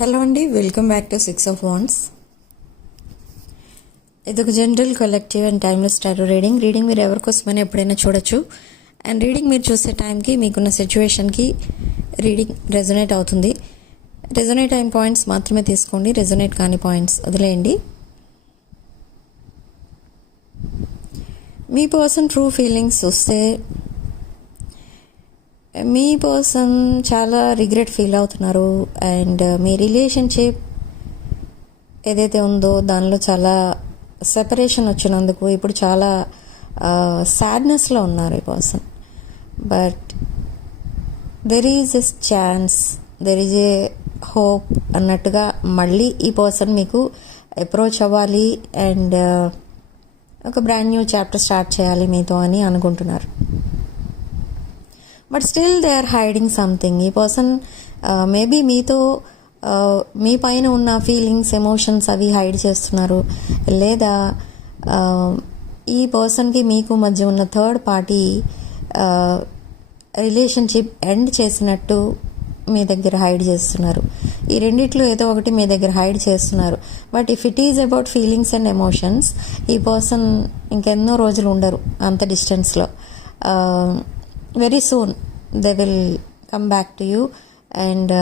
Hello అండి, welcome back to 6 of Wands. ఇది ఒక general collective and timeless tarot reading మీరు ఎవరికోసమైనా ఎప్పుడైనా చూడొచ్చు. అండ్ రీడింగ్ మీరు చూసే టైంకి మీకున్న సిచ్యువేషన్కి రీడింగ్ రెజొనేట్ అవుతుంది. రెజొనేట్ అయిన పాయింట్స్ మాత్రమే తీసుకోండి, రెజొనేట్ కాని పాయింట్స్ వదిలేయండి. మీ పర్సన్ ట్రూ ఫీలింగ్స్ వస్తే మీ పర్సన్ చాలా రిగ్రెట్ ఫీల్ అవుతున్నారు. అండ్ మీ రిలేషన్షిప్ ఏదైతే ఉందో దానిలో చాలా సెపరేషన్ వచ్చినందుకు ఇప్పుడు చాలా సాడ్నెస్లో ఉన్నారు ఈ person. But there is a chance, there is a hope అన్నట్టుగా మళ్ళీ ఈ పర్సన్ మీకు అప్రోచ్ అవ్వాలి అండ్ ఒక బ్రాండ్ న్యూ చాప్టర్ స్టార్ట్ చేయాలి మీతో అని అనుకుంటున్నారు. But still they are hiding something. ఈ పర్సన్ మేబీ మీతో మీ పైన ఉన్న ఫీలింగ్స్, ఎమోషన్స్ అవి హైడ్ చేస్తున్నారు. లేదా ఈ పర్సన్కి మీకు మధ్య ఉన్న థర్డ్ పార్టీ రిలేషన్షిప్ ఎండ్ చేసినట్టు మీ దగ్గర హైడ్ చేస్తున్నారు. ఈ రెండిట్లో ఏదో ఒకటి మీ దగ్గర హైడ్ చేస్తున్నారు. But if it is about feelings and emotions, ఈ పర్సన్ ఇంకెన్నో రోజులు ఉండరు అంత డిస్టెన్స్లో. Very soon they will come back to you. And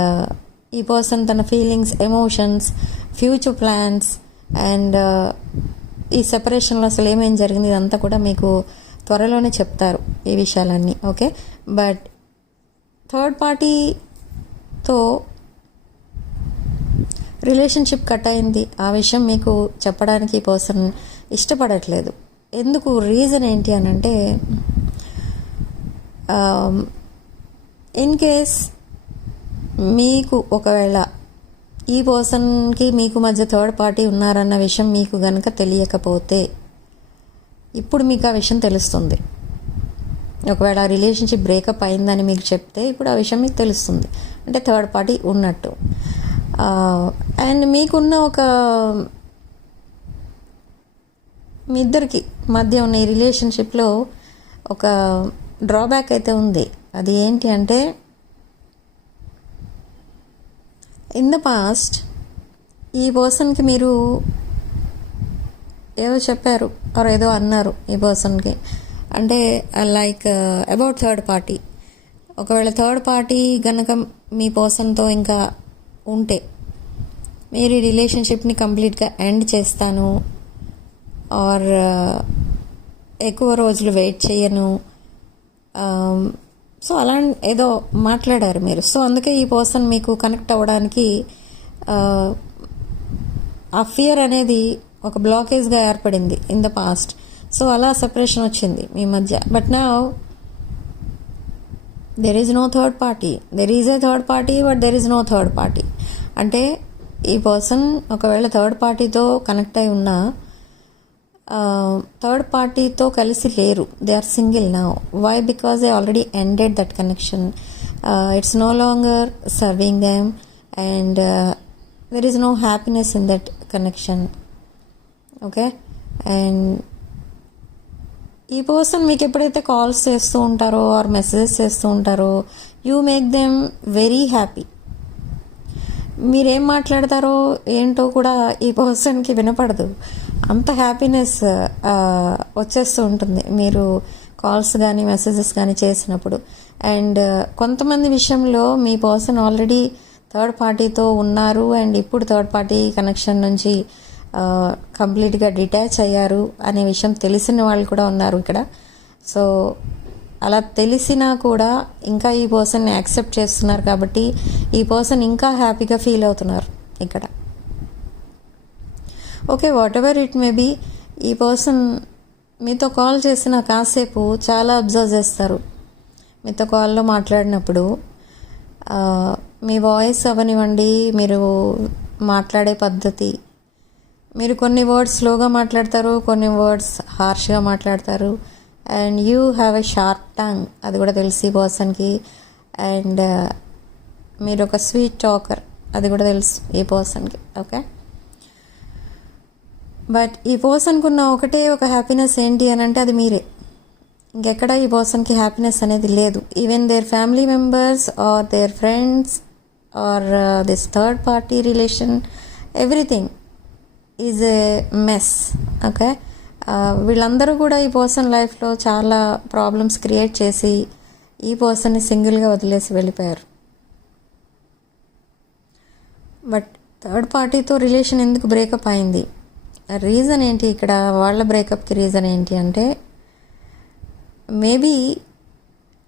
ఈ పర్సన్ తన feelings, emotions, future plans and ఈ సెపరేషన్లో అసలు ఏమేం జరిగింది ఇదంతా కూడా మీకు త్వరలోనే చెప్తారు ఈ విషయాలన్నీ. ఓకే, బట్ థర్డ్ పార్టీతో రిలేషన్షిప్ కట్ అయింది, ఆ విషయం మీకు చెప్పడానికి ఈ పర్సన్ ఇష్టపడట్లేదు. ఎందుకు, రీజన్ ఏంటి అని అంటే, ఇన్ కేస్ మీకు ఒకవేళ ఈ పర్సన్కి మీకు మధ్య థర్డ్ పార్టీ ఉన్నారన్న విషయం మీకు గనక తెలియకపోతే ఇప్పుడు మీకు ఆ విషయం తెలుస్తుంది. ఒకవేళ ఆ రిలేషన్షిప్ బ్రేకప్ అయిందని మీకు చెప్తే ఇప్పుడు ఆ విషయం మీకు తెలుస్తుంది, అంటే థర్డ్ పార్టీ ఉన్నట్టు. అండ్ మీకున్న ఒక మీ ఇద్దరికి మధ్య ఉన్న ఈ రిలేషన్షిప్లో ఒక డ్రాబ్యాక్ అయితే ఉంది. అది ఏంటి అంటే, ఇన్ ద పాస్ట్ ఈ పర్సన్కి మీరు ఏదో చెప్పారు ఆర్ ఏదో అన్నారు ఈ పర్సన్కి, అంటే లైక్ అబౌట్ థర్డ్ పార్టీ. ఒకవేళ థర్డ్ పార్టీ కనుక మీ పర్సన్తో ఇంకా ఉంటే మీరు ఈ రిలేషన్షిప్ని కంప్లీట్గా ఎండ్ చేస్తాను ఆర్ ఎక్కువ రోజులు వెయిట్ చేయను, సో అలా ఏదో మాట్లాడారు మీరు. సో అందుకే ఈ పర్సన్ మీకు కనెక్ట్ అవ్వడానికి ఆ ఫియర్ అనేది ఒక బ్లాకేజ్గా ఏర్పడింది ఇన్ ద పాస్ట్. సో అలా సెపరేషన్ వచ్చింది మీ మధ్య. But now there is no third party. There is a third party but there is no third party. అంటే ఈ పర్సన్ ఒకవేళ థర్డ్ పార్టీతో కనెక్ట్ అయి ఉన్నా థర్డ్ పార్టీతో కలిసి లేరు. They are single now. Why? Because they already ended that connection. It's no longer serving them and there is no happiness in that connection. Okay, and ఈ పర్సన్ మీకు ఎప్పుడైతే కాల్స్ చేస్తూ ఉంటారో ఆర్ మెసేజెస్ చేస్తూ ఉంటారో you make them very happy. మీరేం మాట్లాడతారో ఏంటో కూడా ఈ పర్సన్కి వినపడదు, అంత హ్యాపీనెస్ వచ్చేస్తూ ఉంటుంది మీరు కాల్స్ కానీ మెసేజెస్ కానీ చేసినప్పుడు. అండ్ కొంతమంది విషయంలో మీ పర్సన్ ఆల్రెడీ థర్డ్ పార్టీతో ఉన్నారు అండ్ ఇప్పుడు థర్డ్ పార్టీ కనెక్షన్ నుంచి కంప్లీట్గా డిటాచ్ అయ్యారు అనే విషయం తెలిసిన వాళ్ళు కూడా ఉన్నారు ఇక్కడ. సో అలా తెలిసినా కూడా ఇంకా ఈ పర్సన్ని యాక్సెప్ట్ చేస్తున్నారు కాబట్టి ఈ పర్సన్ ఇంకా హ్యాపీగా ఫీల్ అవుతున్నారు ఇక్కడ. Okay, whatever it may be, ఈ పర్సన్ మీతో కాల్ చేసిన కాసేపు చాలా అబ్జర్వ్ చేస్తారు. మీతో కాల్లో మాట్లాడినప్పుడు మీ వాయిస్ అవనివ్వండి, మీరు మాట్లాడే పద్ధతి, మీరు కొన్ని వర్డ్స్ స్లోగా మాట్లాడతారు, కొన్ని వర్డ్స్ హార్ష్గా మాట్లాడతారు. And you have a sharp tongue, అది కూడా తెలుసు ఈ పర్సన్కి. అండ్ మీరు ఒక స్వీట్ టాకర్, అది కూడా తెలుసు ఈ పర్సన్కి. ఓకే, బట్ ఈ పర్సన్కి ఉన్న ఒకటే ఒక హ్యాపీనెస్ ఏంటి అని అంటే అది మీరే. ఇంకెక్కడ ఈ పర్సన్కి హ్యాపీనెస్ అనేది లేదు. Even their family members or their friends or this third party relation, everything is a mess. Okay, వీళ్ళందరూ కూడా ఈ పర్సన్ లైఫ్లో చాలా ప్రాబ్లమ్స్ క్రియేట్ చేసి ఈ పర్సన్ని సింగిల్గా వదిలేసి వెళ్ళిపోయారు. బట్ థర్డ్ పార్టీతో రిలేషన్ ఎందుకు బ్రేకప్ అయింది, రీజన్ ఏంటి, ఇక్కడ వాళ్ళ బ్రేకప్కి రీజన్ ఏంటి అంటే మేబీ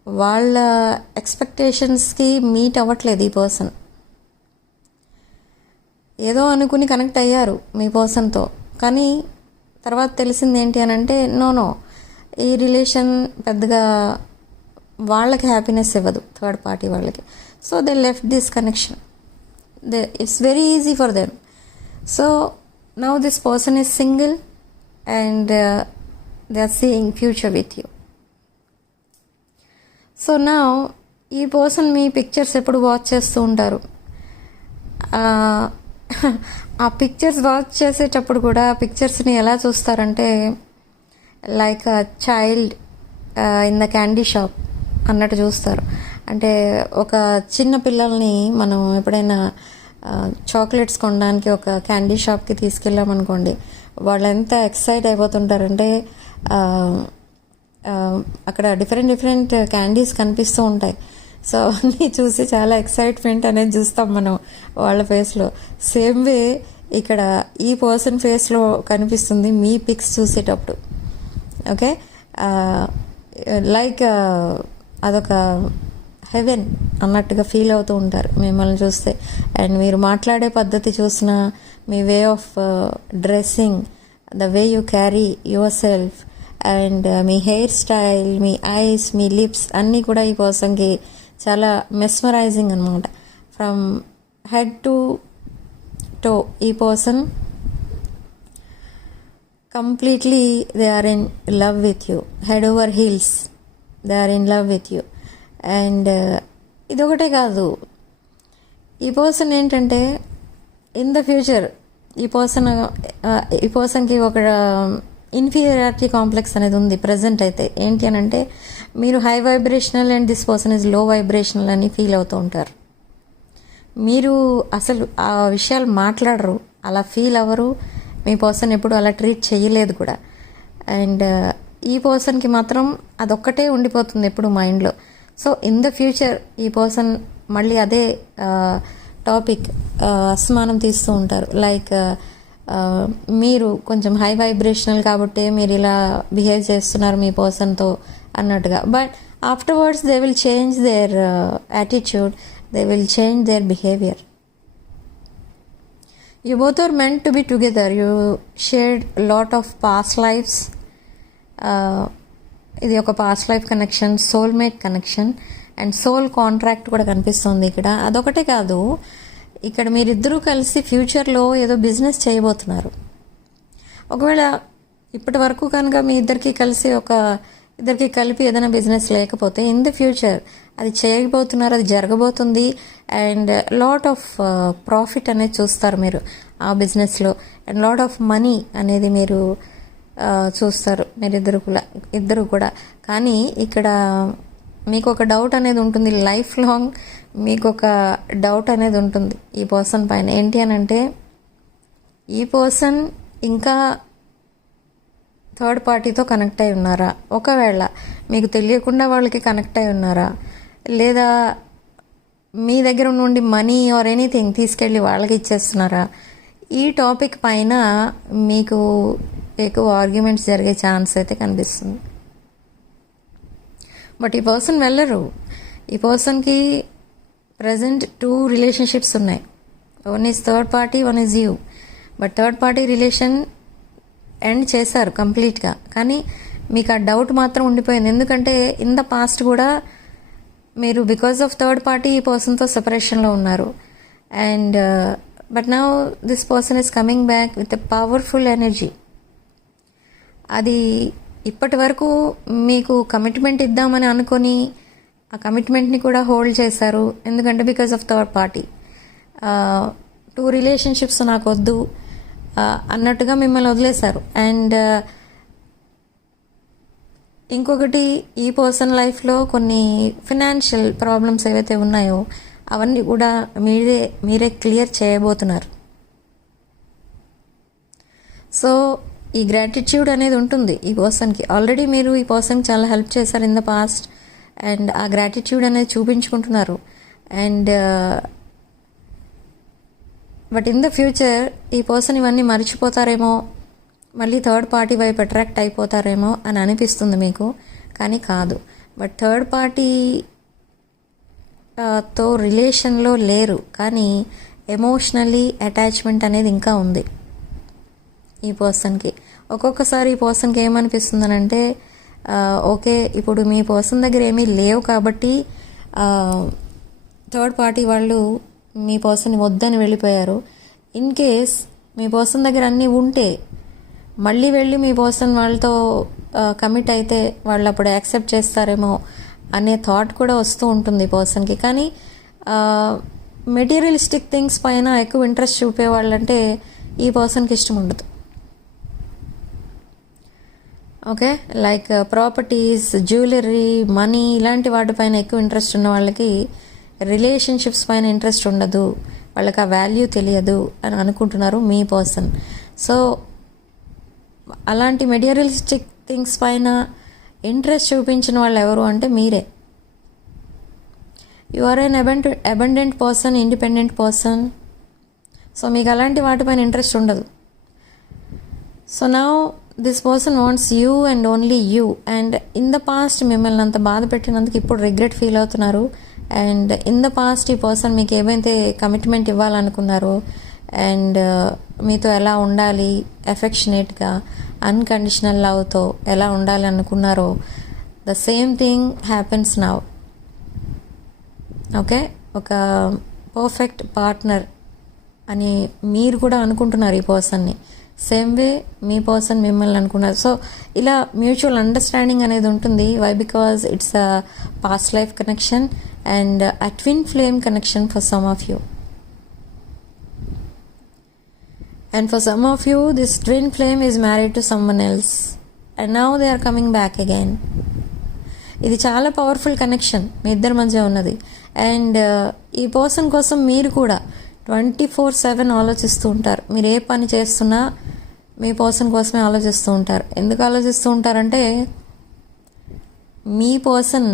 వాళ్ళ ఎక్స్పెక్టేషన్స్కి మీట్ అవ్వట్లేదు ఈ పర్సన్. ఏదో అనుకుని కనెక్ట్ అయ్యారు మీ పర్సన్తో, కానీ తర్వాత తెలిసింది ఏంటి అని అంటే నో, ఈ రిలేషన్ పెద్దగా వాళ్ళకి హ్యాపీనెస్ ఇవ్వదు, థర్డ్ పార్టీ వాళ్ళకి. So they left this connection. It's very easy for them. So now this person is single and they are seeing future with you. So నా ఈ పర్సన్ మీ పిక్చర్స్ ఎప్పుడు watch చేస్తూ ఉంటారు. ఆ పిక్చర్స్ వాచ్ చేసేటప్పుడు కూడా ఆ పిక్చర్స్ని ఎలా చూస్తారంటే like a child in the candy shop అన్నట్టు చూస్తారు. అంటే ఒక చిన్న పిల్లల్ని మనం ఎప్పుడైనా చాక్లెట్స్ కొనడానికి ఒక క్యాండీ షాప్కి తీసుకెళ్ళామనుకోండి, వాళ్ళు ఎంత ఎక్సైట్ అయిపోతుంటారంటే అక్కడ డిఫరెంట్ క్యాండీస్ కనిపిస్తూ ఉంటాయి. సో అవన్నీ చూసి చాలా ఎక్సైట్మెంట్ అనేది చూస్తాం మనం వాళ్ళ ఫేస్లో. సేమ్ వే ఇక్కడ ఈ పర్సన్ ఫేస్లో కనిపిస్తుంది మీ పిక్స్ చూసేటప్పుడు. ఓకే, లైక్ అదొక హెవెన్ అన్నట్టుగా ఫీల్ అవుతూ ఉంటారు మిమ్మల్ని చూస్తే. అండ్ మీరు మాట్లాడే పద్ధతి చూసినా, మీ way of dressing, the way you carry yourself and మీ హెయిర్ స్టైల్, మీ ఐస్, మీ లిప్స్ అన్నీ కూడా ఈ పర్సన్కి చాలా మెస్మరైజింగ్ అనమాట. ఫ్రమ్ హెడ్ టు టో ఈ person completely they are in love with you. Head over heels they are in love with you. And ఇదొకటే కాదు, ఈ పర్సన్ ఏంటంటే ఇన్ ద ఫ్యూచర్ ఈ పర్సన్కి ఒక ఇన్ఫీరియారిటీ కాంప్లెక్స్ అనేది ఉంది ప్రజెంట్ అయితే. ఏంటి అని అంటే మీరు high vibrational and this person is low vibrational అని ఫీల్ అవుతూ ఉంటారు. మీరు అసలు ఆ విషయాలు మాట్లాడరు, అలా ఫీల్ అవ్వరు, మీ పర్సన్ ఎప్పుడు అలా ట్రీట్ చేయలేదు కూడా. అండ్ ఈ పర్సన్కి మాత్రం అదొక్కటే ఉండిపోతుంది ఎప్పుడు మైండ్లో. సో ఇన్ ద ఫ్యూచర్ ఈ పర్సన్ మళ్ళీ అదే టాపిక్ అసమానం తీస్తూ ఉంటారు. లైక్ మీరు కొంచెం హై వైబ్రేషనల్ కాబట్టి మీరు ఇలా బిహేవ్ చేస్తున్నారు మీ పర్సన్తో అన్నట్టుగా. But afterwards they will change their attitude, they will change their behaviour. You both are meant to be together. You shared a lot of past lives. ఇది ఒక past life connection, soulmate connection and soul contract కూడా కనిపిస్తుంది ఇక్కడ. అదొకటే కాదు, ఇక్కడ మీరిద్దరూ కలిసి ఫ్యూచర్లో ఏదో బిజినెస్ చేయబోతున్నారు. ఒకవేళ ఇప్పటి వరకు కనుక మీ ఇద్దరికి కలిపి ఏదైనా బిజినెస్ లేకపోతే ఇన్ ద ఫ్యూచర్ అది చేయబోతున్నారు, అది జరగబోతుంది. అండ్ లాట్ ఆఫ్ ప్రాఫిట్ అనేది చూస్తారు మీరు ఆ బిజినెస్లో. అండ్ లాట్ ఆఫ్ మనీ అనేది మీరు చూస్తారు ఇద్దరు కూడా. కానీ ఇక్కడ మీకు ఒక డౌట్ అనేది ఉంటుంది, లైఫ్ లాంగ్ మీకు ఒక డౌట్ అనేది ఉంటుంది ఈ పర్సన్ పైన. ఏంటి అని అంటే ఈ పర్సన్ ఇంకా థర్డ్ పార్టీతో కనెక్ట్ అయి ఉన్నారా, ఒకవేళ మీకు తెలియకుండా వాళ్ళకి కనెక్ట్ అయి ఉన్నారా, లేదా మీ దగ్గర నుండి మనీ ఆర్ ఎనీథింగ్ తీసుకెళ్ళి వాళ్ళకి ఇచ్చేస్తున్నారా, ఈ టాపిక్ పైన మీకు ఎక్కువ ఆర్గ్యుమెంట్స్ జరిగే ఛాన్స్ అయితే కనిపిస్తుంది. బట్ ఈ పర్సన్ వెళ్ళరు. ఈ పర్సన్కి ప్రజెంట్ 2 రిలేషన్షిప్స్ ఉన్నాయి. One is third party, one is you. But third party relation end చేశారు కంప్లీట్గా, కానీ మీకు ఆ డౌట్ మాత్రం ఉండిపోయింది. ఎందుకంటే ఇన్ ద పాస్ట్ కూడా మీరు బికాస్ ఆఫ్ థర్డ్ పార్టీ ఈ పర్సన్తో సెపరేషన్లో ఉన్నారు. And but now this person is coming back with a powerful energy. అది ఇప్పటి వరకు మీకు కమిట్మెంట్ ఇద్దామని అనుకొని ఆ కమిట్మెంట్ని కూడా హోల్డ్ చేశారు. ఎందుకంటే because of third party 2 relationships నాకు వద్దు అన్నట్టుగా మిమ్మల్ని వదిలేశారు. అండ్ ఇంకొకటి, ఈ పర్సన్ లైఫ్లో కొన్ని ఫినాన్షియల్ ప్రాబ్లమ్స్ ఏవైతే ఉన్నాయో అవన్నీ కూడా మీరే క్లియర్ చేయబోతున్నారు. సో ఈ గ్రాటిట్యూడ్ అనేది ఉంటుంది ఈ పర్సన్కి. ఆల్రెడీ మీరు ఈ పర్సన్కి చాలా హెల్ప్ చేశారు ఇన్ ద పాస్ట్, అండ్ ఆ గ్రాటిట్యూడ్ అనేది చూపించుకుంటున్నారు. And but in the future ఈ పర్సన్ ఇవన్నీ మర్చిపోతారేమో, మళ్ళీ థర్డ్ పార్టీ వైపు అట్రాక్ట్ అయిపోతారేమో అని అనిపిస్తుంది మీకు, కానీ కాదు. బట్ థర్డ్ పార్టీ తో రిలేషన్లో లేరు, కానీ ఎమోషనల్లీ అటాచ్మెంట్ అనేది ఇంకా ఉంది ఈ పర్సన్కి. ఒక్కొక్కసారి ఈ పర్సన్కి ఏమనిపిస్తుందనంటే, ఓకే ఇప్పుడు మీ పర్సన్ దగ్గర ఏమీ లేవు కాబట్టి థర్డ్ పార్టీ వాళ్ళు మీ పర్సన్ని వద్దని వెళ్ళిపోయారు. ఇన్ కేస్ మీ పర్సన్ దగ్గర అన్నీ ఉంటే మళ్ళీ వెళ్ళి మీ పర్సన్ వాళ్ళతో కమిట్ అయితే వాళ్ళు అప్పుడు యాక్సెప్ట్ చేస్తారేమో అనే థాట్ కూడా వస్తూ ఉంటుంది పర్సన్కి. కానీ మెటీరియలిస్టిక్ థింగ్స్ పైన ఎక్కువ ఇంట్రెస్ట్ చూపే వాళ్ళంటే ఈ పర్సన్కి ఇష్టం ఉండదు. Okay, like properties, jewellery, money ఇలాంటి వాటిపైన ఎక్కువ ఇంట్రెస్ట్ ఉన్న వాళ్ళకి రిలేషన్షిప్స్ పైన ఇంట్రెస్ట్ ఉండదు, వాళ్ళకి ఆ వాల్యూ తెలియదు అని అనుకుంటున్నారు మీ పర్సన్. సో అలాంటి మెటీరియలిస్టిక్ థింగ్స్ పైన ఇంట్రెస్ట్ చూపించిన వాళ్ళు ఎవరు అంటే మీరే. You are an abundant person, independent person. So మీకు అలాంటి వాటిపైన ఇంట్రెస్ట్ ఉండదు. So now this person wants you and only you. And in the past మిమ్మల్ని అంత బాధ పెట్టినందుకు ఇప్పుడు రిగ్రెట్ ఫీల్ అవుతున్నారు. అండ్ ఇన్ ద పాస్ట్ ఈ పర్సన్ మీకు ఏమైతే కమిట్మెంట్ ఇవ్వాలనుకున్నారో అండ్ మీతో ఎలా ఉండాలి, ఎఫెక్షనేట్గా అన్కండిషనల్ లవ్తో ఎలా ఉండాలి అనుకున్నారో, the same thing happens now. Okay, ఒక పర్ఫెక్ట్ పార్ట్నర్ అని మీరు కూడా అనుకుంటున్నారు ఈ పర్సన్ని. సేమ్ వే మీ పర్సన్ మిమ్మల్ని అనుకున్నారు. సో ఇలా మ్యూచువల్ అండర్స్టాండింగ్ అనేది ఉంటుంది. Why? Because it's a past life connection and a twin flame connection for some of you. And for some of you, this twin flame is married to someone else. And now they are coming back again. ఇది చాలా powerful connection మీ ఇద్దరి మధ్య ఉన్నది. And ఈ person కోసం మీరు కూడా 24/7 ఆలోచిస్తూ ఉంటారు. మీరు ఏ పని చేస్తున్నా మీ పర్సన్ కోసమే ఆలోచిస్తూ ఉంటారు. ఎందుకు ఆలోచిస్తూ ఉంటారంటే మీ person,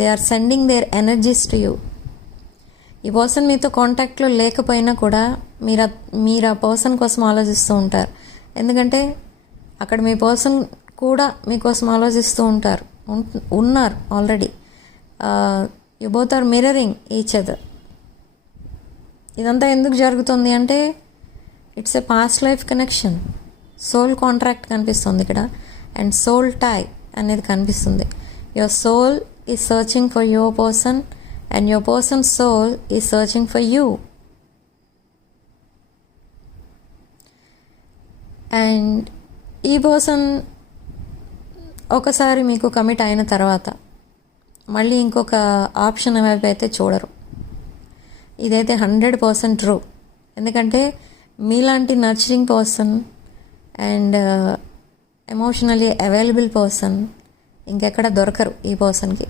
they are sending their energies to you. ఈ పర్సన్ మీతో కాంటాక్ట్లో లేకపోయినా కూడా మీరు ఆ పర్సన్ కోసం ఆలోచిస్తూ ఉంటారు. ఎందుకంటే అక్కడ మీ పర్సన్ కూడా మీకోసం ఆలోచిస్తూ ఉన్నారు already. You both are mirroring each other. ఇదంతా ఎందుకు జరుగుతుంది అంటే it's a past life connection. Soul contract కనిపిస్తుంది ఇక్కడ, అండ్ సోల్ టై అనేది కనిపిస్తుంది. Your soul is searching for your person and your person's soul is searching for you. And ఈ person ఒకసారి మీకు కమిట్ అయిన తర్వాత మళ్ళీ ఇంకొక ఆప్షన్ వైపు అయితే చూడరు. ఇదైతే 100% ట్రూ. ఎందుకంటే మీలాంటి nurturing person and emotionally available person ఇంకెక్కడ దొరకరు ఈ పర్సన్కి.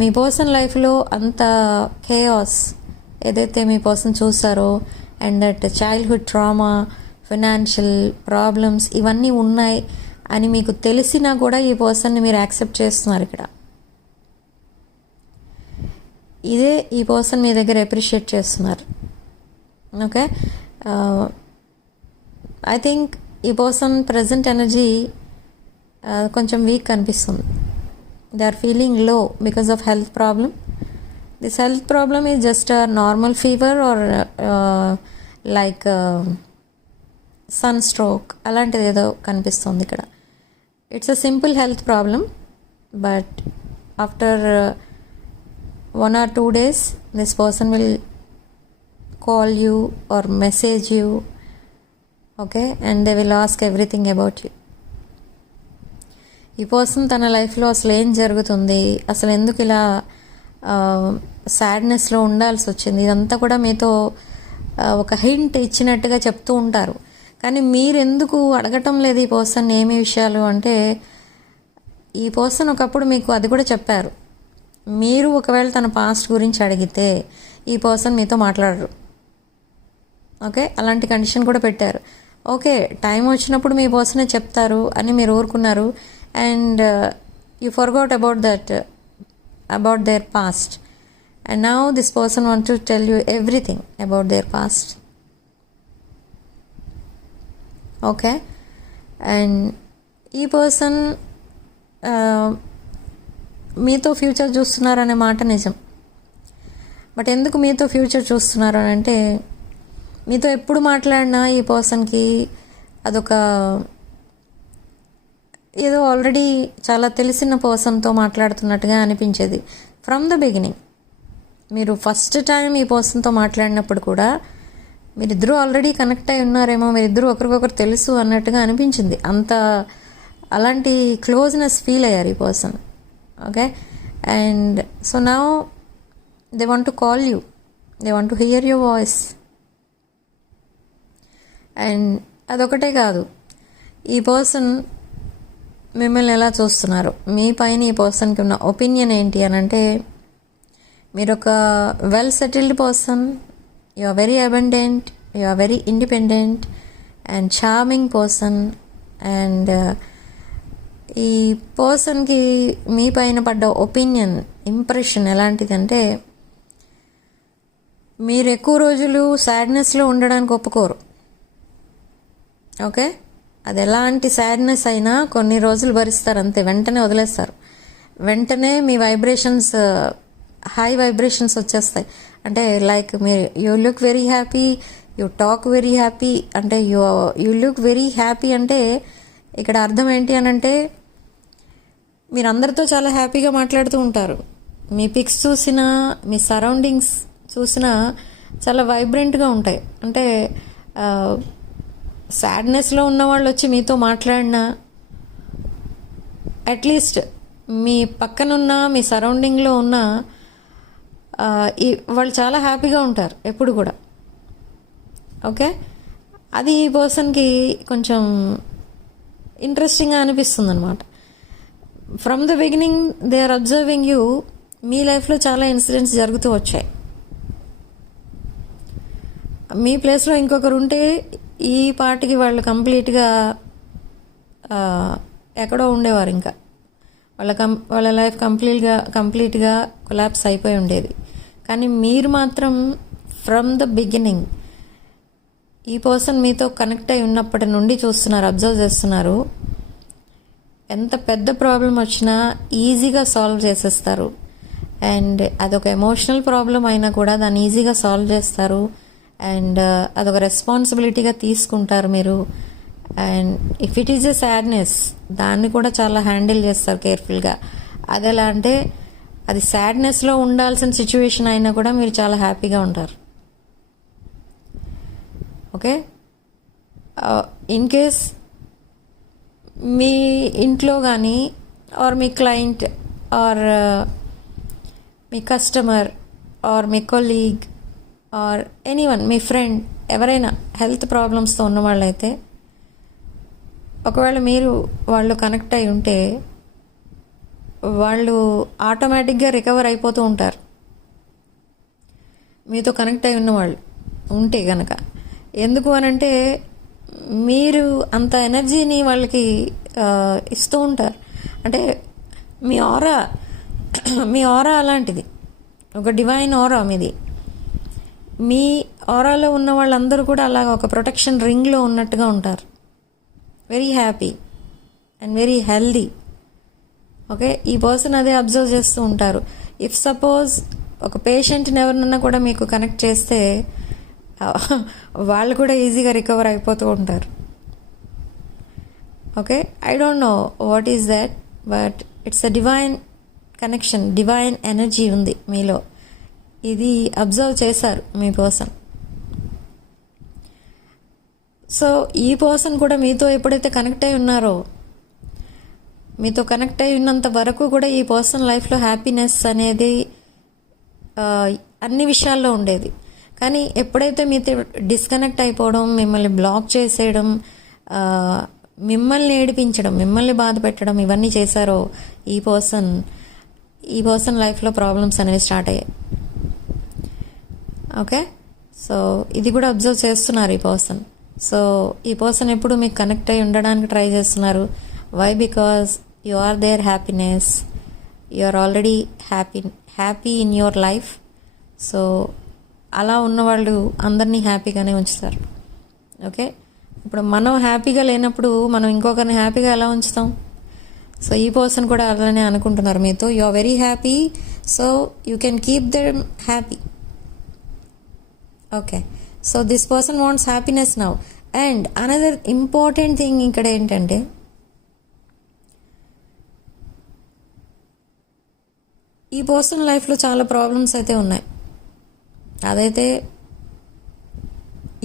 మీ పర్సన్ లైఫ్లో అంత కేయాస్ ఏదైతే మీ పర్సన్ చూస్తారో, and that childhood trauma, financial problems ఇవన్నీ ఉన్నాయి అని మీకు తెలిసినా కూడా ఈ పర్సన్ని మీరు యాక్సెప్ట్ చేస్తున్నారు ఇక్కడ. ఇదే ఈ పర్సన్ మీ దగ్గర అప్రిషియేట్ చేస్తున్నారు. ఓకే, ఐ థింక్ ఈ పర్సన్ ప్రజెంట్ ఎనర్జీ కొంచెం వీక్ కనిపిస్తుంది. They are feeling low because of health problem. This health problem is just a normal fever or like sunstroke అలాంటిది ఏదో కనిపిస్తుంది ఇక్కడ. It's a simple health problem, but after 1 or 2 days this person will call you or message you, okay, and they will ask everything about you. ఈ person తన లైఫ్లో అసలు ఏం జరుగుతుంది, అసలు ఎందుకు ఇలా సాడ్నెస్లో ఉండాల్సి వచ్చింది, ఇదంతా కూడా మీతో ఒక హింట్ ఇచ్చినట్టుగా చెప్తూ ఉంటారు. కానీ మీరు ఎందుకు అడగటం లేదు ఈ పర్సన్ ఏమి విషయాలు అంటే, ఈ పర్సన్ ఒకప్పుడు మీకు అది కూడా చెప్పారు. మీరు ఒకవేళ తన పాస్ట్ గురించి అడిగితే ఈ పర్సన్ మీతో మాట్లాడరు. ఓకే, అలాంటి కండిషన్ కూడా పెట్టారు. ఓకే, టైం వచ్చినప్పుడు మీ పర్సనే చెప్తారు అని మీరు ఊరుకున్నారు. And you forgot about their past. And now this person want to tell you everything about their past. Okay, and ఈ పర్సన్ మీతో ఫ్యూచర్ చూస్తున్నారనే మాట నిజం. బట్ ఎందుకు మీతో ఫ్యూచర్ చూస్తున్నారు అని అంటే, మీతో ఎప్పుడు మాట్లాడినా ఈ పర్సన్కి అదొక ఏదో ఆల్రెడీ చాలా తెలిసిన పర్సన్తో మాట్లాడుతున్నట్టుగా అనిపించేది ఫ్రమ్ ద బిగినింగ్. మీరు ఫస్ట్ టైం ఈ పర్సన్తో మాట్లాడినప్పుడు కూడా మీరిద్దరూ ఆల్రెడీ కనెక్ట్ అయి ఉన్నారేమో, మీరిద్దరూ ఒకరికొకరు తెలుసు అన్నట్టుగా అనిపించింది. అలాంటి క్లోజ్నెస్ ఫీల్ అయ్యారు ఈ person. Okay, and so now they want to call you, they want to hear your voice. And అదొకటే కాదు, ఈ పర్సన్ మిమ్మల్ని ఎలా చూస్తున్నారు, మీ పైన ఈ పర్సన్కి ఉన్న ఒపీనియన్ ఏంటి అని అంటే, మీరు ఒక well settled person, you are very abundant, you are very independent and charming person. And ఈ పర్సన్కి మీ పైన పడ్డ ఒపీనియన్, ఇంప్రెషన్ ఎలాంటిదంటే, మీరు ఎక్కువ రోజులు సాడ్నెస్లో ఉండడానికి ఒప్పుకోరు. ఓకే, అది ఎలాంటి సాడ్నెస్ అయినా కొన్ని రోజులు భరిస్తారు అంతే, వెంటనే వదిలేస్తారు. వెంటనే మీ వైబ్రేషన్స్ హై వైబ్రేషన్స్ వచ్చేస్తాయి. అంటే లైక్ మీరు you look very happy, you talk very happy, అంటే యూ లుక్ వెరీ హ్యాపీ అంటే ఇక్కడ అర్థం ఏంటి అని అంటే, మీరు అందరితో చాలా హ్యాపీగా మాట్లాడుతూ ఉంటారు. మీ పిక్స్ చూసినా, మీ సరౌండింగ్స్ చూసినా చాలా వైబ్రెంట్గా ఉంటాయి. అంటే సాడ్నెస్లో ఉన్న వాళ్ళు వచ్చి మీతో మాట్లాడినా, అట్లీస్ట్ మీ పక్కనున్న మీ సరౌండింగ్లో ఉన్న వాళ్ళు చాలా హ్యాపీగా ఉంటారు ఎప్పుడు కూడా. ఓకే, అది ఈ పర్సన్కి కొంచెం ఇంట్రెస్టింగ్గా అనిపిస్తుంది అనమాట. From the beginning they are observing you. మీ లైఫ్లో చాలా ఇన్సిడెంట్స్ జరుగుతూ వచ్చాయి. మీ ప్లేస్లో ఇంకొకరు ఉంటే ఈ పార్టీకి వాళ్ళు కంప్లీట్గా ఎక్కడో ఉండేవారు. ఇంకా వాళ్ళ లైఫ్ కంప్లీట్గా కొలాప్స్ అయిపోయి ఉండేది. కానీ మీరు మాత్రం ఫ్రమ్ ద బిగినింగ్ ఈ పర్సన్ మీతో కనెక్ట్ అయి ఉన్నప్పటి నుండి చూస్తున్నారు, అబ్జర్వ్ చేస్తున్నారు. ఎంత పెద్ద ప్రాబ్లం వచ్చినా ఈజీగా సాల్వ్ చేసేస్తారు. అండ్ అదొక ఎమోషనల్ ప్రాబ్లం అయినా కూడా దాన్ని ఈజీగా సాల్వ్ చేస్తారు. అండ్ అదొక రెస్పాన్సిబిలిటీగా తీసుకుంటారు మీరు. And if it is a sadness, దాన్ని కూడా చాలా హ్యాండిల్ చేస్తారు కేర్ఫుల్గా. అది ఎలా అంటే, అది సాడ్నెస్లో ఉండాల్సిన సిచ్యువేషన్ అయినా కూడా మీరు చాలా హ్యాపీగా ఉంటారు. ఓకే, ఇన్ కేస్ మీ ఇంట్లో కానీ ఆర్ మీ క్లయింట్ ఆర్ మీ కస్టమర్ ఆర్ మీ కొలీగ్ ఆర్ ఎనీవన్, మీ ఫ్రెండ్ ఎవరైనా హెల్త్ ప్రాబ్లమ్స్తో ఉన్న వాళ్ళైతే, ఒకవేళ వాళ్ళు కనెక్ట్ అయి ఉంటే వాళ్ళు ఆటోమేటిక్గా రికవర్ అయిపోతూ ఉంటారు. మీతో కనెక్ట్ అయి ఉన్నవాళ్ళు ఉంటే కనుక. ఎందుకు అనంటే, మీరు అంత ఎనర్జీని వాళ్ళకి ఇస్తూ ఉంటారు. అంటే మీ ఆరా అలాంటిది, ఒక డివైన్ ఆరా మీది. మీ ఆరాలో ఉన్న వాళ్ళందరూ కూడా అలాగ ఒక ప్రొటెక్షన్ రింగ్లో ఉన్నట్టుగా ఉంటారు. Very happy and very healthy. Okay, ఈ పర్సన్ అదే అబ్జర్వ్ చేస్తూ ఉంటారు. ఇఫ్ సపోజ్ ఒక పేషెంట్ని ఎవరినన్నా కూడా మీకు కనెక్ట్ చేస్తే వాళ్ళు కూడా ఈజీగా రికవర్ అయిపోతూ ఉంటారు. Okay, I don't know what is that, but it's a divine connection, divine energy ఉంది మీలో. ఇది అబ్జర్వ్ చేశారు మీ పర్సన్. సో ఈ పర్సన్ కూడా మీతో ఎప్పుడైతే కనెక్ట్ అయి ఉన్నారో, మీతో కనెక్ట్ అయి ఉన్నంత వరకు కూడా ఈ పర్సన్ లైఫ్లో హ్యాపీనెస్ అనేది అన్ని విషయాల్లో ఉండేది. కానీ ఎప్పుడైతే మీతో డిస్కనెక్ట్ అయిపోవడం, మిమ్మల్ని బ్లాక్ చేసేయడం, మిమ్మల్ని ఏడిపించడం, మిమ్మల్ని బాధ పెట్టడం, ఇవన్నీ చేశారో ఈ పర్సన్, ఈ పర్సన్ లైఫ్లో ప్రాబ్లమ్స్ అనేవి స్టార్ట్ అయ్యాయి. ఓకే, సో ఇది కూడా అబ్జర్వ్ చేస్తున్నారు ఈ పర్సన్. సో ఈ పర్సన్ ఎప్పుడు మీకు కనెక్ట్ అయ్యి ఉండడానికి ట్రై చేస్తున్నారు. Why? Because you are their happiness, you are already happy in your life. So అలా ఉన్నవాళ్ళు అందరినీ హ్యాపీగానే ఉంచుతారు. ఓకే, ఇప్పుడు మనం హ్యాపీగా లేనప్పుడు మనం ఇంకొకరిని హ్యాపీగా ఎలా ఉంచుతాం? సో ఈ పర్సన్ కూడా అలానే అనుకుంటున్నారు మీతో. You are very happy, so you can keep them happy. Okay, so this person wants happiness now. And another important thing ఇక్కడ ఏంటంటే, ఈ పర్సన్ లైఫ్లో చాలా ప్రాబ్లమ్స్ అయితే ఉన్నాయి. అదైతే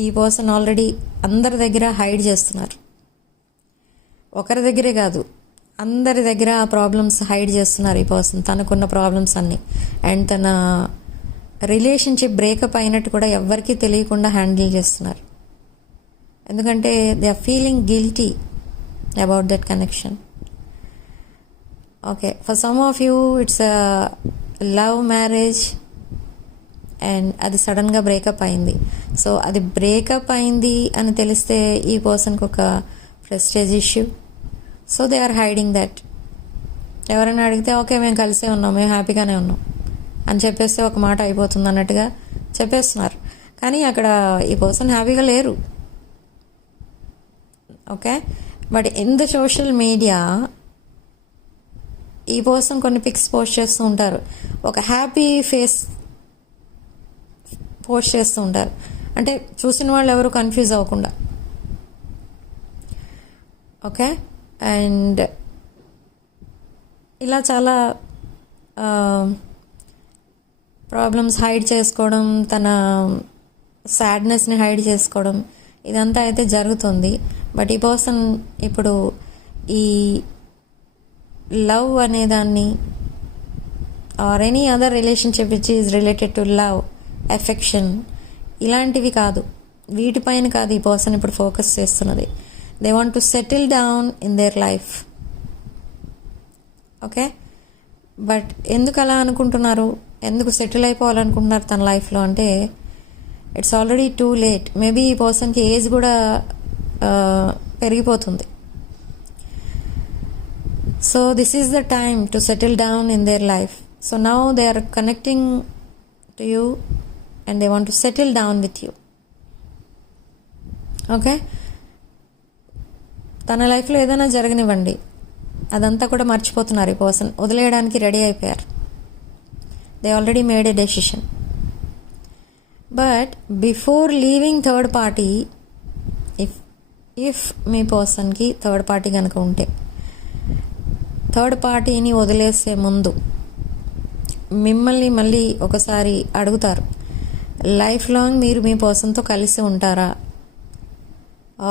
ఈ పర్సన్ ఆల్రెడీ అందరి దగ్గర హైడ్ చేస్తున్నారు. ఒకరి దగ్గరే కాదు, అందరి దగ్గర ఆ ప్రాబ్లమ్స్ హైడ్ చేస్తున్నారు ఈ పర్సన్, తనకున్న ప్రాబ్లమ్స్ అన్నీ. అండ్ తన రిలేషన్షిప్ బ్రేకప్ అయినట్టు కూడా ఎవ్వరికీ తెలియకుండా హ్యాండిల్ చేస్తున్నారు. ఎందుకంటే they are feeling guilty about that connection. Okay, for some of you it's a love marriage and అది సడన్గా బ్రేకప్ అయింది. సో అది బ్రేకప్ అయింది అని తెలిస్తే ఈ పర్సన్కి ఒక prestige issue. So they are hiding that. ఎవరైనా అడిగితే ఓకే మేము కలిసే ఉన్నాం, మేము హ్యాపీగానే ఉన్నాం అని చెప్పేస్తే ఒక మాట అయిపోతుంది అన్నట్టుగా చెప్పేస్తున్నారు. కానీ అక్కడ ఈ పర్సన్ హ్యాపీగా లేరు. Okay, but in the social media ఈ పర్సన్ కొన్ని పిక్స్ పోస్ట్ చేస్తూ ఉంటారు. ఒక హ్యాపీ ఫేస్ పోస్ట్ చేస్తూ ఉంటారు, అంటే చూసిన వాళ్ళు ఎవరు కన్ఫ్యూజ్ అవ్వకుండా. ఓకే, అండ్ ఇలా చాలా ప్రాబ్లమ్స్ హైడ్ చేసుకోవడం, తన సాడ్నెస్ని హైడ్ చేసుకోవడం, ఇదంతా అయితే జరుగుతుంది. బట్ ఈ పర్సన్ ఇప్పుడు ఈ లవ్ అనేదాన్ని or any other relationship which is related to love, affection, ఇలాంటివి కాదు, వీటిపైన కాదు ఈ పర్సన్ ఇప్పుడు ఫోకస్ చేస్తున్నది. They want to settle down in their life. Okay, but ఎందుకు అలా అనుకుంటున్నారు, ఎందుకు సెటిల్ అయిపోవాలనుకుంటున్నారు తన లైఫ్లో అంటే, it's already too late. Maybe ఈ పర్సన్కి ఏజ్ కూడా పెరిగిపోతుంది. So this is the time to settle down in their life. So now they are connecting to you and they want to settle down with you. Okay, తన లైఫ్లో ఏదైనా జరగనివ్వండి, అదంతా కూడా మర్చిపోతున్నారు ఈ పర్సన్, వదిలేయడానికి రెడీ అయిపోయారు. They already made a decision. But before leaving third party, if మీ పర్సన్కి థర్డ్ పార్టీ కనుక ఉంటే, థర్డ్ పార్టీని వదిలేసే ముందు మిమ్మల్ని మళ్ళీ ఒకసారి అడుగుతారు, లైఫ్ లాంగ్ మీరు మీ పర్సన్తో కలిసి ఉంటారా,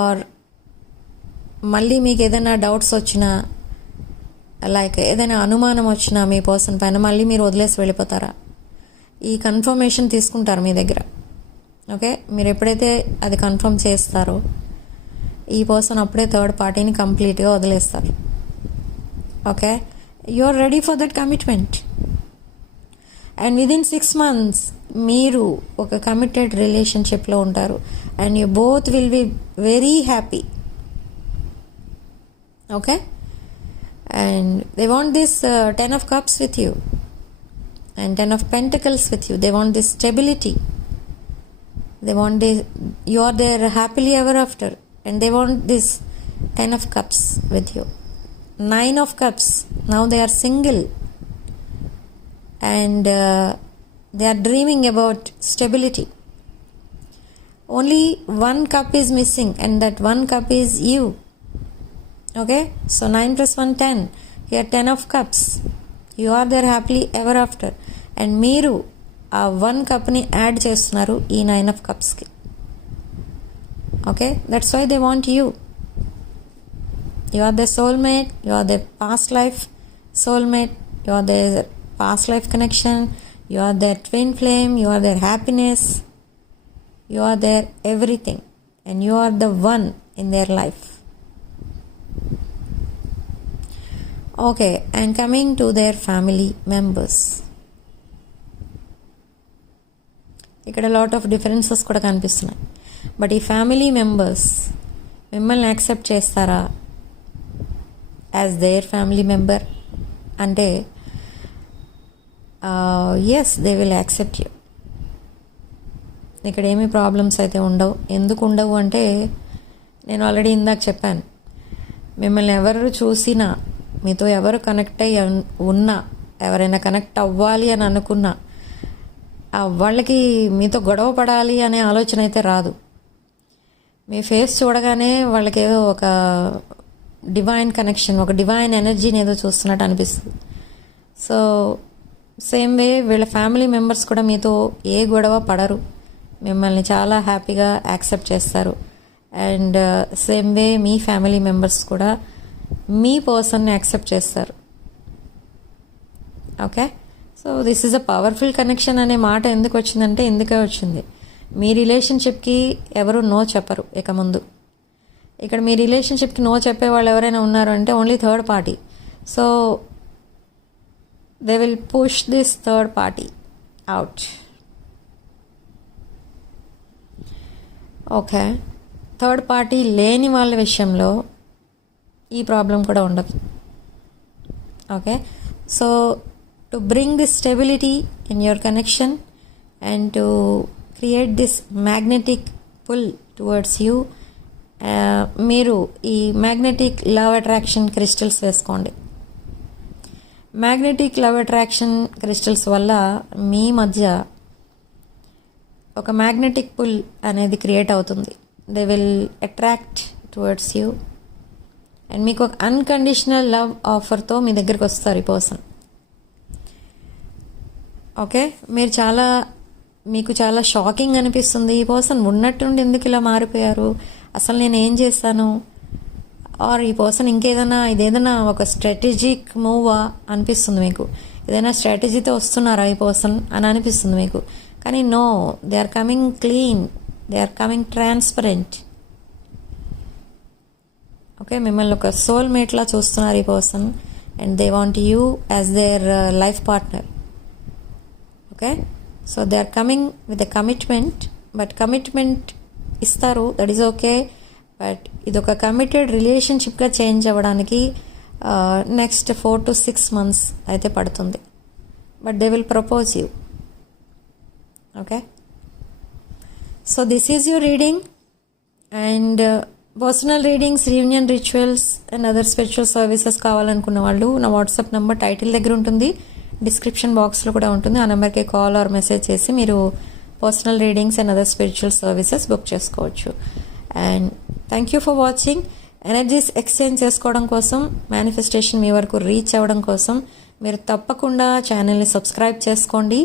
ఆర్ మళ్ళీ మీకు ఏదైనా డౌట్స్ వచ్చినా, లైక్ ఏదైనా అనుమానం వచ్చినా మీ పర్సన్ పైన, మళ్ళీ మీరు వదిలేసి వెళ్ళిపోతారా? ఈ కన్ఫర్మేషన్ తీసుకుంటారు మీ దగ్గర. ఓకే, మీరు ఎప్పుడైతే అది కన్ఫర్మ్ చేస్తారో ఈ పర్సన్ అప్పుడే థర్డ్ పార్టీని కంప్లీట్గా వదిలేస్తారు. Okay, you are ready for that commitment. And within 6 months మీరు ఒక కమిటెడ్ రిలేషన్షిప్లో ఉంటారు. And you both will be very happy. Okay, and they want this 10 of cups with you and 10 of pentacles with you. They want this stability. They want this, you are there happily ever after. And they want this 10 of cups with you. 9 of cups. Now they are single. And they are dreaming about stability. Only one cup is missing, and that one cup is you. Okay, so 9 plus 1 10. Here 10 of cups. You are there happily ever after. And మీరు ఆ 1 కప్ని add చేస్తున్నారు ఈ 9 of cupsకి. Okay, that's why they want you. You are their soulmate. You are their past life soulmate. You are their past life connection. You are their twin flame. You are their happiness. You are their everything, and you are the one in their life. Okay, and coming to their family members. ఇక్కడ lot of differences కూడా కనిపిస్తున్నాయి. But ఈ family members మిమ్మల్ని accept చేస్తారా as their family member అంటే yes, they will accept you. ఇక్కడ ఏమీ problems అయితే ఉండవు. ఎందుకు ఉండవు అంటే నేను ఆల్రెడీ ఇందాక చెప్పాను, మిమ్మల్ని ఎవరు చూసినా, మీతో ఎవరు కనెక్ట్ అయ్యి ఉన్నా, ఎవరైనా కనెక్ట్ అవ్వాలి అని అనుకున్నా వాళ్ళకి మీతో గొడవ పడాలి అనే ఆలోచన అయితే రాదు. మీ ఫేస్ చూడగానే వాళ్ళకి ఏదో ఒక డివైన్ కనెక్షన్, ఒక డివైన్ ఎనర్జీని ఏదో చూస్తున్నట్టు అనిపిస్తుంది. సో సేమ్ వే వీళ్ళ ఫ్యామిలీ మెంబర్స్ కూడా మీతో ఏ గొడవ పడరు, మిమ్మల్ని చాలా హ్యాపీగా యాక్సెప్ట్ చేస్తారు. And same way me family members కూడా మీ పర్సన్ని యాక్సెప్ట్ చేస్తారు. Okay, so this is a powerful connection అనే మాట ఎందుకు వచ్చిందంటే ఎందుకే వచ్చింది. మీ రిలేషన్షిప్కి ఎవరు నో చెప్పరు ఇక ముందు. ఇక్కడ మీ రిలేషన్షిప్కి నో చెప్పే వాళ్ళు ఎవరైనా ఉన్నారు అంటే only third party. So they will push this third party out. Okay, third party లేని వాళ్ళ విషయంలో ఈ ప్రాబ్లం కూడా ఉండదు. Okay, so to bring this stability in your connection and to create this magnetic pull towards you, మీరు ఈ magnetic love attraction crystals వేసుకోండి. Magnetic love attraction crystals వల్ల మీ మధ్య ఒక మ్యాగ్నెటిక్ పుల్ అనేది క్రియేట్ అవుతుంది. They will attract towards you and మీకు ఒక అన్కండిషనల్ లవ్ ఆఫర్తో మీ దగ్గరికి వస్తారు ఈ పర్సన్. ఓకే, మీకు చాలా షాకింగ్ అనిపిస్తుంది, ఈ పర్సన్ ఉన్నట్టుండి ఎందుకు ఇలా మారిపోయారు, అసలు నేను ఏం చేశాను, ఆర్ ఈ పర్సన్ ఇదేదైనా ఒక స్ట్రాటజిక్ మూవా అనిపిస్తుంది మీకు, ఏదైనా స్ట్రాటజీతో వస్తున్నారా ఈ పర్సన్ అని అనిపిస్తుంది మీకు. కానీ no, they are coming clean, they are coming transparent. Okay, మిమ్మల్ని ఒక సోల్మేట్లా చూస్తున్నారు ఈ person and they want you as their life partner. Okay, so they are coming with a commitment, but commitment ఇస్తారు, దట్ ఈస్ ఓకే. బట్ ఇది ఒక committed రిలేషన్షిప్గా change అవ్వడానికి నెక్స్ట్ 4 to 6 months అయితే పడుతుంది. But they will propose you. Okay, so this is your reading and personal readings, reunion rituals and other spiritual services కావాలనుకున్న వాళ్ళు నా వాట్సాప్ నెంబర్ టైటిల్ దగ్గర ఉంటుంది, డిస్క్రిప్షన్ బాక్స్లో కూడా ఉంటుంది. ఆ నెంబర్కి కాల్ ఆర్ మెసేజ్ చేసి మీరు personal readings and other spiritual services book చేసుకోవచ్చు. And thank you for watching. Energies exchange చేసుకోవడం కోసం, మేనిఫెస్టేషన్ మీ వరకు రీచ్ అవ్వడం కోసం మీరు తప్పకుండా ఛానల్ని సబ్స్క్రైబ్ చేసుకోండి.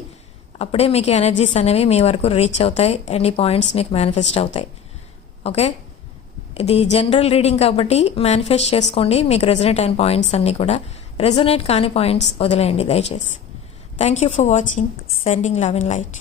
అప్పుడే మీకు ఎనర్జీస్ అనేవి మీ వరకు రీచ్ అవుతాయి అండ్ ఈ పాయింట్స్ మీకు మేనిఫెస్ట్ అవుతాయి. ఓకే, ఇది జనరల్ రీడింగ్ కాబట్టి మేనిఫెస్ట్ చేసుకోండి. మీకు రెజొనేట్ అయిన పాయింట్స్ అన్నీ కూడా, రెజొనేట్ కాని పాయింట్స్ వదిలేయండి దయచేసి. Thank you for watching. Sending love and light.